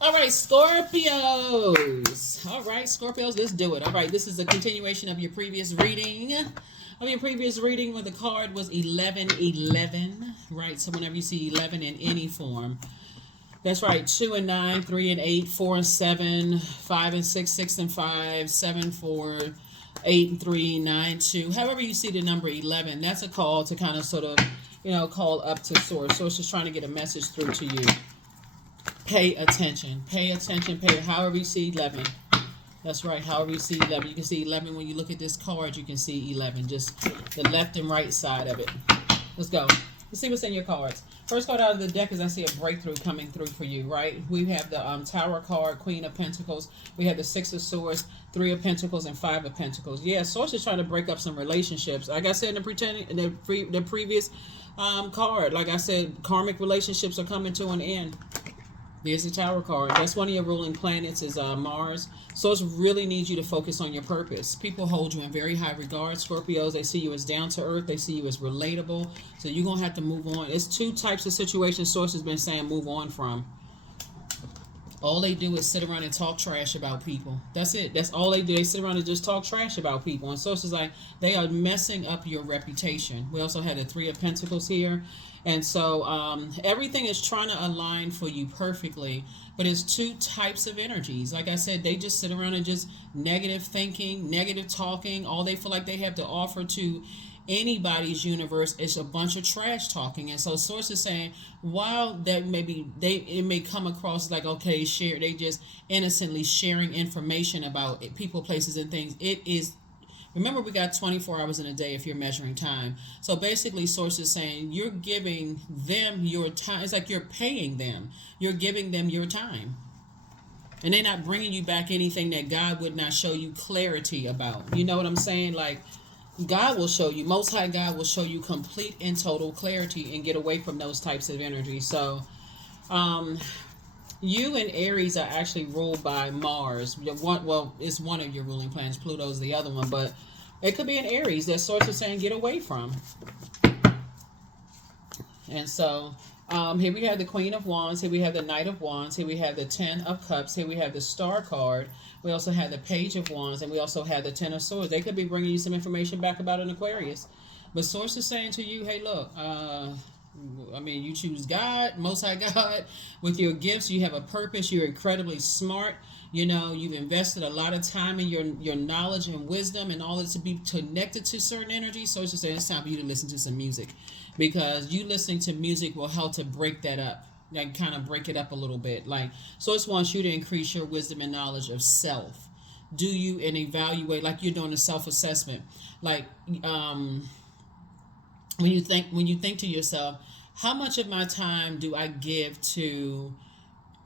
All right, Scorpios. All right, Scorpios, let's do it. All right, this is a continuation of your previous reading. Where the card was 1111, right? So whenever you see 11 in any form, that's right. 2 and 9, 3 and 8, 4 and 7, 5 and 6, 6 and 5, 7, 4, 8 and 3, 9, 2. However you see the number 11, that's a call to kind of sort of, call up to source. So it's just trying to get a message through to you. Pay attention. Pay attention. However you see 11. That's right. However you see 11. You can see 11 when you look at this card. You can see 11. Just the left and right side of it. Let's go. Let's see what's in your cards. First card out of the deck is I see a breakthrough coming through for you, right? We have the Tower card, Queen of Pentacles. We have the Six of Swords, Three of Pentacles, and Five of Pentacles. Yeah, Source is trying to break up some relationships. Like I said in the previous card, like I said, karmic relationships are coming to an end. There's the Tower card. That's one of your ruling planets is Mars. So it really needs you to focus on your purpose. People hold you in very high regard. Scorpios, they see you as down to earth. They see you as relatable. So you're going to have to move on. It's two types of situations Source has been saying move on from. All they do is sit around and talk trash about people. That's it. That's all they do. They sit around and just talk trash about people. And Source is like, they are messing up your reputation. We also had the Three of Pentacles here. And so everything is trying to align for you perfectly, but it's two types of energies. Like I said, they just sit around and just negative thinking, negative talking. All they feel like they have to offer to anybody's universe is a bunch of trash talking. And so Source is saying, while that maybe it may come across like, okay, they just innocently sharing information about people, places, and things. It is. Remember, we got 24 hours in a day if you're measuring time. So basically, Source is saying you're giving them your time. It's like you're paying them. You're giving them your time. And they're not bringing you back anything that God would not show you clarity about. You know what I'm saying? Like, God will show you, Most High God will show you complete and total clarity and get away from those types of energy. So, you and Aries are actually ruled by Mars. It's one of your ruling planets. Pluto's the other one, but it could be an Aries that Source is saying get away from. And so here we have the Queen of Wands. Here we have the Knight of Wands. Here we have the Ten of Cups. Here we have the Star card. We also have the Page of Wands, and we also have the Ten of Swords. They could be bringing you some information back about an Aquarius. But Source is saying to you, hey, look, you choose God, Most High God, with your gifts. You have a purpose. You're incredibly smart. You've invested a lot of time in your knowledge and wisdom and all that to be connected to certain energies. So it's just saying it's time for you to listen to some music, because you listening to music will help to break that up, like kind of break it up a little bit. Like, so it wants you to increase your wisdom and knowledge of self. Do you and evaluate, like you're doing a self-assessment. Like, when you think to yourself, how much of my time do I give to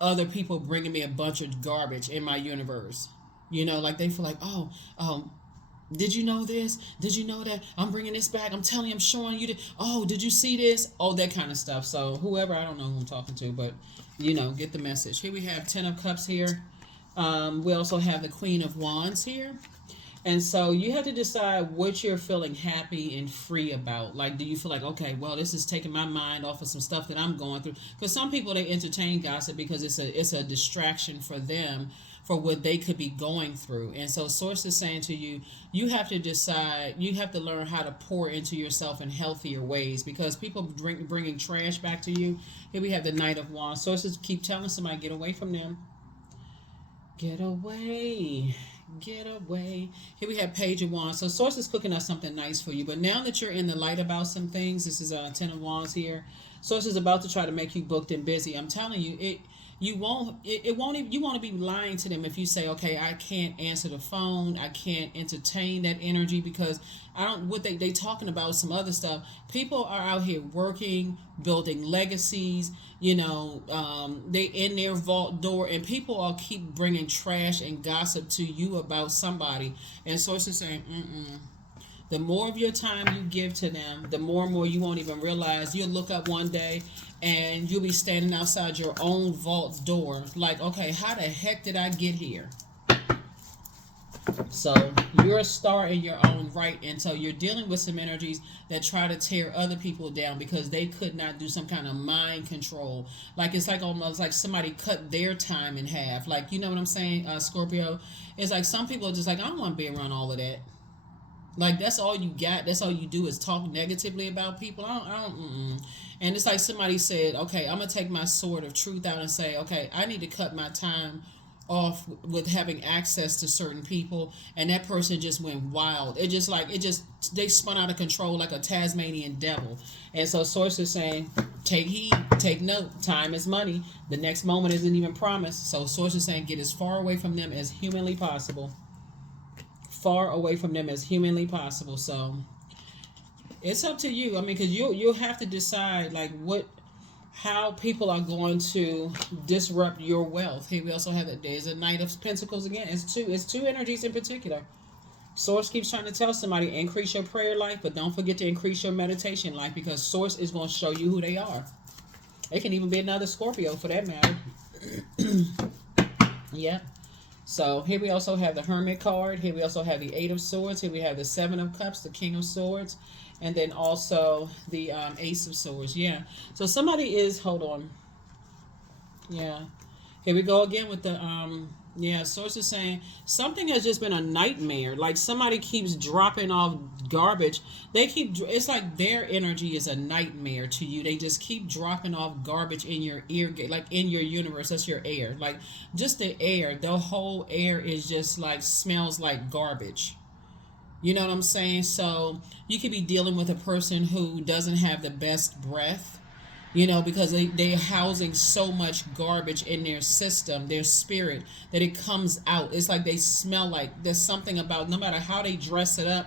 other people bringing me a bunch of garbage in my universe? Like they feel like, did you know this? Did you know that? I'm bringing this back. I'm telling you, I'm showing you. Did you see this? Oh, that kind of stuff. So whoever, I don't know who I'm talking to, but get the message. Here we have 10 of Cups here. We also have the Queen of Wands here. And so you have to decide what you're feeling happy and free about. Like, do you feel like, okay, well, this is taking my mind off of some stuff that I'm going through? Because some people, they entertain gossip because it's a distraction for them for what they could be going through. And so Source is saying to you, you have to decide, you have to learn how to pour into yourself in healthier ways, because people bringing trash back to you. Here we have the Knight of Wands. Sources keep telling somebody, get away from them. Get away. Get away. Here we have Page of Wands. So Source is cooking up something nice for you. But now that you're in the light about some things, this is 10 of Wands here. Source is about to try to make you booked and busy. I'm telling you, you won't be lying to them if you say, okay, I can't answer the phone, I can't entertain that energy, because they talking about some other stuff. People are out here working, building legacies, they in their vault door, and people all keep bringing trash and gossip to you about somebody. And Source is saying, the more of your time you give to them, the more and more you won't even realize. You'll look up one day and you'll be standing outside your own vault door like, okay, how the heck did I get here? So you're a star in your own right, and so you're dealing with some energies that try to tear other people down because they could not do some kind of mind control. Like it's like almost like somebody cut their time in half. Like you know what I'm saying, Scorpio? It's like some people are just like, I don't want to be around all of that. Like that's all you got. That's all you do is talk negatively about people. I don't. And it's like somebody said, okay, I'm gonna take my sword of truth out and say, okay, I need to cut my time off with having access to certain people, and that person just went wild. It just they spun out of control like a Tasmanian devil. And so source is saying, take heed, take note. Time is money. The next moment isn't even promised. So source is saying, get as far away from them as humanly possible. Far away from them as humanly possible. So it's up to you. I mean, because you'll have to decide like how people are going to disrupt your wealth. Here we also have that there's a Knight of Pentacles again. It's two energies in particular. Source keeps trying to tell somebody, increase your prayer life, but don't forget to increase your meditation life, because Source is going to show you who they are. It can even be another Scorpio for that matter. Yeah. So here we also have the Hermit card. Here we also have the Eight of Swords. Here we have the Seven of Cups, the King of Swords, and then also the Ace of Swords. Yeah. So somebody is, hold on. Yeah. Here we go again with the Source is saying something has just been a nightmare. Like somebody keeps dropping off garbage. It's like their energy is a nightmare to you. They just keep dropping off garbage in your ear gate, like in your universe. That's your air. Like just the air, the whole air is just like smells like garbage. You know what I'm saying? So you could be dealing with a person who doesn't have the best breath, because they're housing so much garbage in their system, their spirit, that it comes out. It's like they smell like there's something about, no matter how they dress it up.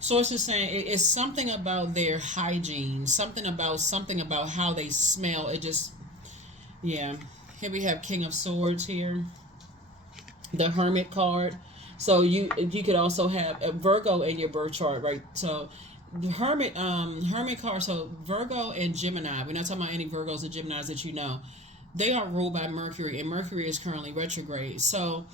So it's just saying it's something about their hygiene, something about how they smell. It just, yeah. Here we have King of Swords here, the Hermit card. So you could also have a Virgo in your birth chart, right? So the Hermit card. So Virgo and Gemini. We're not talking about any Virgos or Geminis that you know. They are ruled by Mercury, and Mercury is currently retrograde. So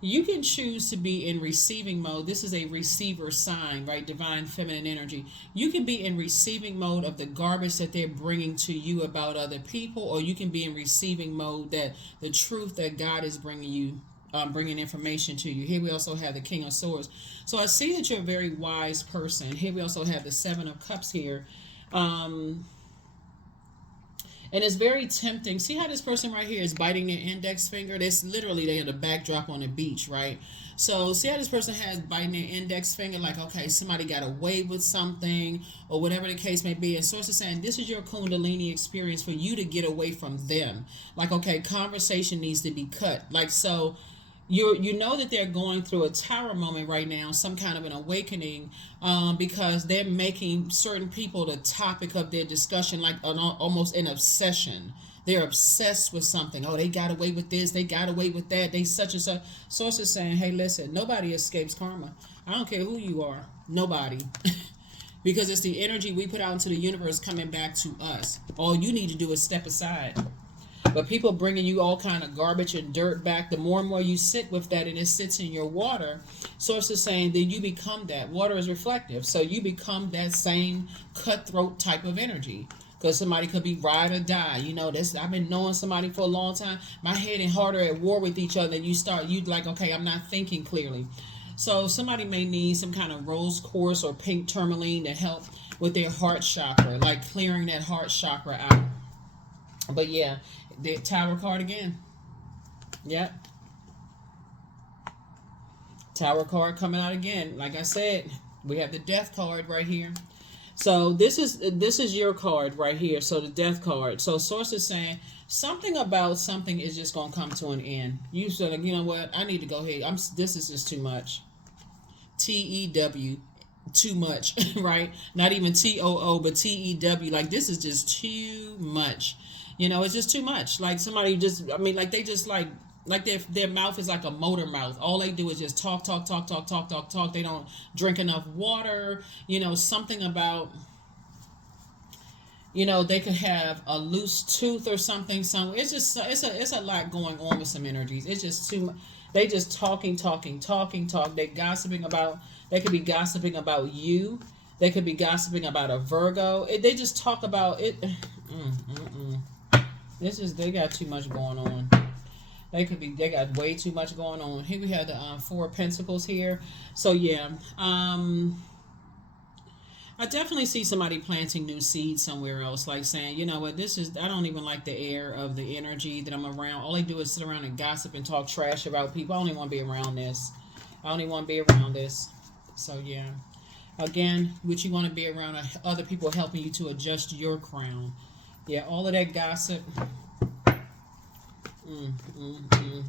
you can choose to be in receiving mode. This is a receiver sign, right? Divine feminine energy. You can be in receiving mode of the garbage that they're bringing to you about other people, or you can be in receiving mode that the truth that God is bringing you. Bringing information to you. Here we also have the King of Swords. So I see that you're a very wise person. Here we also have the Seven of Cups here. And it's very tempting. See how this person right here is biting their index finger? That's literally they had a backdrop on the beach, right? So see how this person has biting their index finger, like, okay, somebody got away with something or whatever the case may be. And Source is saying this is your Kundalini experience for you to get away from them. Like, okay, conversation needs to be cut. Like, so you know that they're going through a tower moment right now, some kind of an awakening, because they're making certain people the topic of their discussion, like almost an obsession. They're obsessed with something. Oh, they got away with this. They got away with that. They such and such. Source is saying, hey, listen, nobody escapes karma. I don't care who you are. Nobody. Because it's the energy we put out into the universe coming back to us. All you need to do is step aside. But people bringing you all kind of garbage and dirt back, the more and more you sit with that and it sits in your water, Source is saying then you become that. Water is reflective. So you become that same cutthroat type of energy. Because somebody could be ride or die. I've been knowing somebody for a long time. My head and heart are at war with each other. And you like, okay, I'm not thinking clearly. So somebody may need some kind of rose quartz or pink tourmaline to help with their heart chakra, like clearing that heart chakra out. But yeah, the Tower card again. Yep. Tower card coming out again. Like I said, we have the Death card right here. So this is your card right here. So the Death card. So Source is saying something about something is just gonna come to an end. You said, you know what? I need to go ahead. This is just too much. TEW. Too much, right? Not even TOO, but TEW. Like this is just too much. It's just too much. Like somebody they just like their mouth is like a motor mouth. All they do is just talk. They don't drink enough water. Something about, You know, they could have a loose tooth or something somewhere. It's just it's a lot going on with some energies. It's just too much. They just talk. They gossiping about. They could be gossiping about you. They could be gossiping about a Virgo. They just talk about it. This is they got too much going on. They got way too much going on. Here we have the Four of Pentacles here. So yeah, I definitely see somebody planting new seeds somewhere else, like saying, you know what, I don't even like the air of the energy that I'm around. All they do is sit around and gossip and talk trash about people. I don't even want to be around this. I don't even want to be around this. So yeah, again, what you want to be around are other people helping you to adjust your crown. Yeah, all of that gossip. Mm, mm, mm.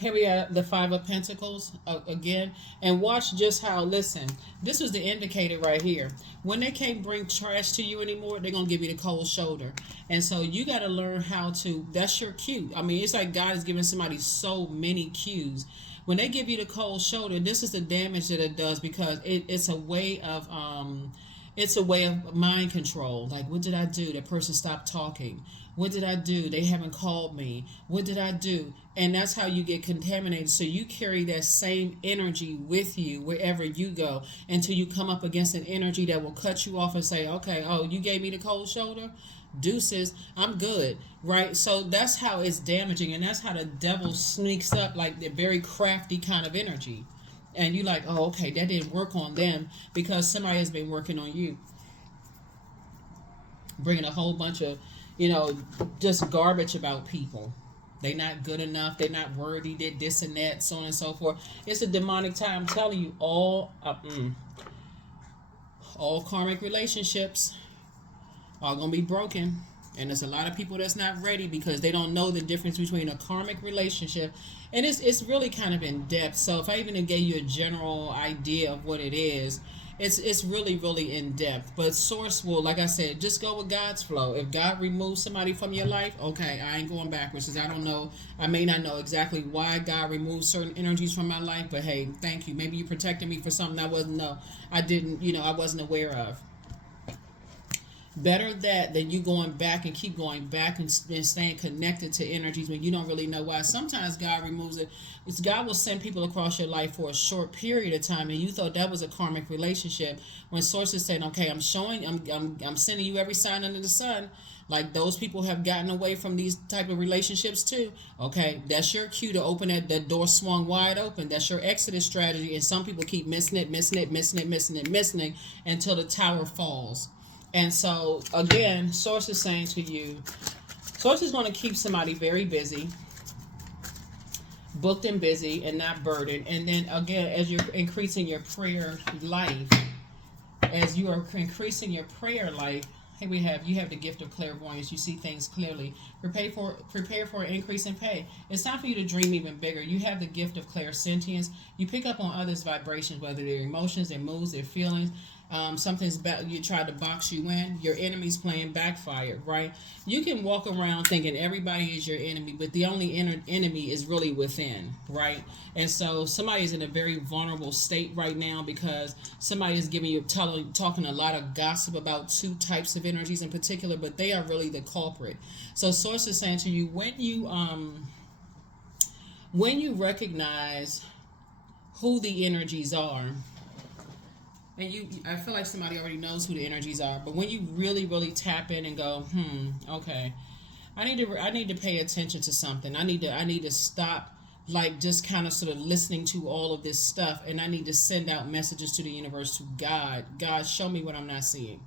Here we have the Five of Pentacles again. And watch just how, listen, this was the indicator right here. When they can't bring trash to you anymore, they're going to give you the cold shoulder. And so you got to learn how to, that's your cue. I mean, it's like God is giving somebody so many cues. When they give you the cold shoulder, this is the damage that it does, because it's a way of mind control. Like, what did I do? That person stopped talking. What did I do? They haven't called me. What did I do? And that's how you get contaminated. So you carry that same energy with you wherever you go until you come up against an energy that will cut you off and say, okay, oh, you gave me the cold shoulder? Deuces, I'm good. Right? So that's how it's damaging. And that's how the devil sneaks up, like the very crafty kind of energy. And you like, oh, okay, that didn't work on them because somebody has been working on you. Bringing a whole bunch of, just garbage about people. They not good enough. They're not worthy. They're this and that, so on and so forth. It's a demonic time. I'm telling you, all karmic relationships are going to be broken. And there's a lot of people that's not ready because they don't know the difference between a karmic relationship. And it's really kind of in depth. So if I even gave you a general idea of what it is, it's really, really in depth. But source will, like I said, just go with God's flow. If God removes somebody from your life, okay, I ain't going backwards, because I don't know. I may not know exactly why God removed certain energies from my life, but hey, thank you. Maybe you protected me for something I wasn't I wasn't aware of. Better that than you going back and keep going back and staying connected to energies when you don't really know why. Sometimes God removes it. God will send people across your life for a short period of time, and you thought that was a karmic relationship. When sources said, "Okay, I'm sending you every sign under the sun." Like, those people have gotten away from these type of relationships too. Okay, that's your cue to open that door swung wide open. That's your exodus strategy. And some people keep missing it until the tower falls. And so, again, Source is saying to you, Source is going to keep somebody very busy, booked and busy, and not burdened. And then, again, as you're increasing your prayer life, here you have the gift of clairvoyance. You see things clearly. Prepare for an increase in pay. It's time for you to dream even bigger. You have the gift of clairsentience. You pick up on others' vibrations, whether their emotions, their moods, their feelings. You tried to box you in. Your enemy's playing backfired, right? You can walk around thinking everybody is your enemy, but the only enemy is really within, right? And so somebody is in a very vulnerable state right now because somebody is talking a lot of gossip about two types of energies in particular, but they are really the culprit. So Source is saying to you, when you recognize who the energies are. And I feel like somebody already knows who the energies are, but when you really, really tap in and go, okay, I need to pay attention to something. I need to stop, like, just kind of sort of listening to all of this stuff, and I need to send out messages to the universe, to God. God, show me what I'm not seeing.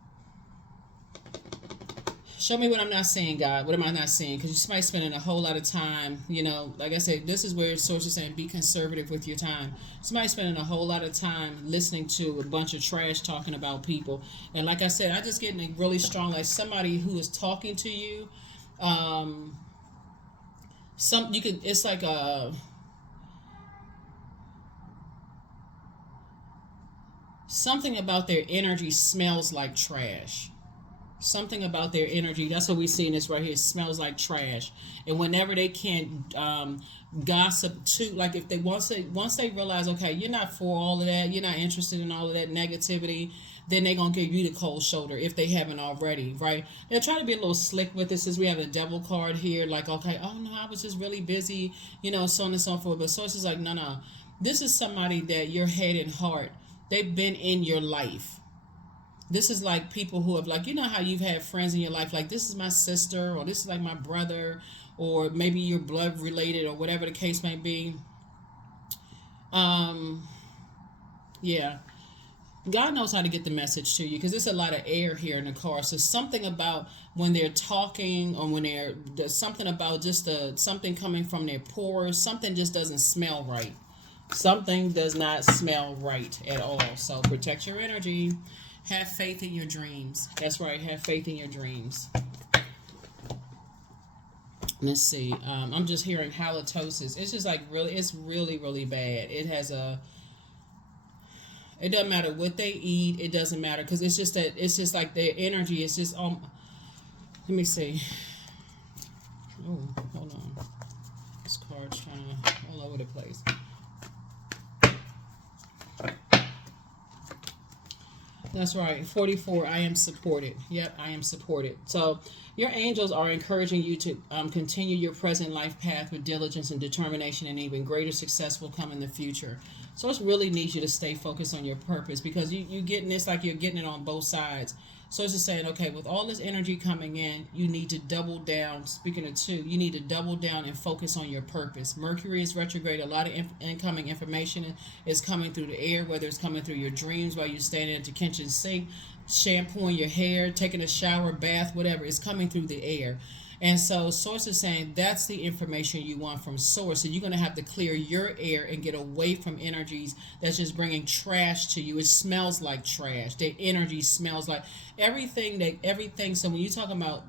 Show me what I'm not seeing, God. What am I not seeing? Because you might spending a whole lot of time, like I said, this is where Source is saying be conservative with your time. Somebody spending a whole lot of time listening to a bunch of trash talking about people. And like I said, I just getting really strong, like somebody who is talking to you. It's like something about their energy smells like trash. Something about their energy, that's what we see in this right here, smells like trash. And whenever they can't gossip too, like if they once they realize, okay, you're not for all of that, you're not interested in all of that negativity, then they're going to give you the cold shoulder if they haven't already, right? They'll try to be a little slick with this, since we have a devil card here, like, okay, oh no, I was just really busy, so on and so forth. But Source is like, no. This is somebody that your head and heart, they've been in your life. This is like people who have, like, how you've had friends in your life, like, this is my sister, or this is like my brother, or maybe you're blood related, or whatever the case may be. Yeah. God knows how to get the message to you, because there's a lot of air here in the car. So something about when they're talking, or when there's something about just something coming from their pores, something just doesn't smell right. Something does not smell right at all. So protect your energy. Have faith in your dreams. That's right. Have faith in your dreams. Let's see. I'm just hearing halitosis. It's just like it's really, really bad. It doesn't matter what they eat. It doesn't matter, because it's just like their energy. It's just, let me see. Oh, hold on. This card's trying to all over the place. That's right. 44. I am supported. Yep, I am supported. So your angels are encouraging you to continue your present life path with diligence and determination, and even greater success will come in the future. So it really needs you to stay focused on your purpose, because you're getting this, like you're getting it on both sides. So it's just saying, okay, with all this energy coming in, you need to double down. Speaking of two, you need to double down and focus on your purpose. Mercury is retrograde. A lot of incoming information is coming through the air, whether it's coming through your dreams while you're standing at the kitchen sink, shampooing your hair, taking a shower, bath, whatever. It's coming through the air. And so Source is saying that's the information you want from Source. So you're going to have to clear your air and get away from energies that's just bringing trash to you. It smells like trash. The energy smells like everything. So when you talk about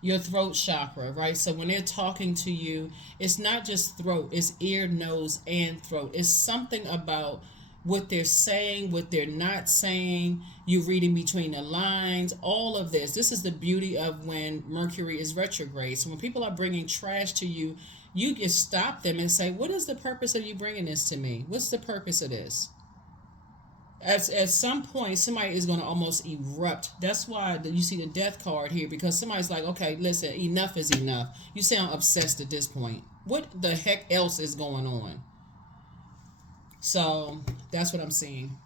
your throat chakra, right? So when they're talking to you, it's not just throat, it's ear, nose, and throat. It's something about what they're saying, what they're not saying, you reading between the lines, all of this. This is the beauty of when Mercury is retrograde. So when people are bringing trash to you, you can stop them and say, what is the purpose of you bringing this to me? What's the purpose of this? At some point, somebody is going to almost erupt. That's why you see the death card here, because somebody's like, okay, listen, enough is enough. You sound obsessed at this point. What the heck else is going on? So that's what I'm seeing.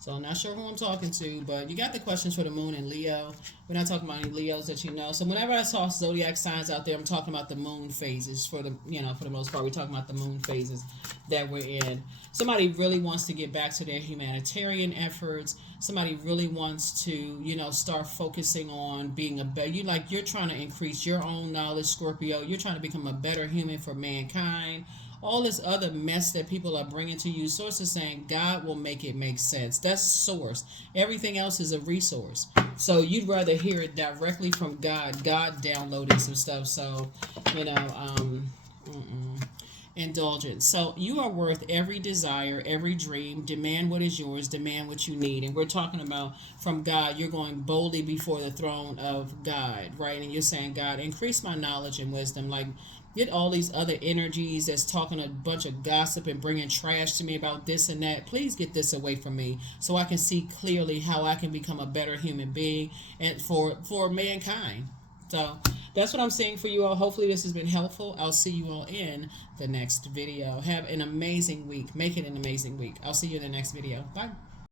So I'm not sure who I'm talking to, but you got the questions for the moon and Leo. We're not talking about any Leos that you know. So whenever I saw zodiac signs out there, I'm talking about the moon phases for the most part. We're talking about the moon phases that we're in. Somebody really wants to get back to their humanitarian efforts. Somebody really wants to, start focusing on being a better, you're trying to increase your own knowledge, Scorpio. You're trying to become a better human for mankind. All this other mess that people are bringing to you, Source is saying God will make it make sense. That's Source. Everything else is a resource. So you'd rather hear it directly from God downloading some stuff. So, indulgence. So you are worth every desire, every dream. Demand what is yours. Demand what you need. And we're talking about from God. You're going boldly before the throne of God, right? And you're saying, God, increase my knowledge and wisdom. Like, get all these other energies that's talking a bunch of gossip and bringing trash to me about this and that. Please get this away from me so I can see clearly how I can become a better human being and for mankind. So that's what I'm saying for you all. Hopefully this has been helpful. I'll see you all in the next video. Have an amazing week. Make it an amazing week. I'll see you in the next video. Bye.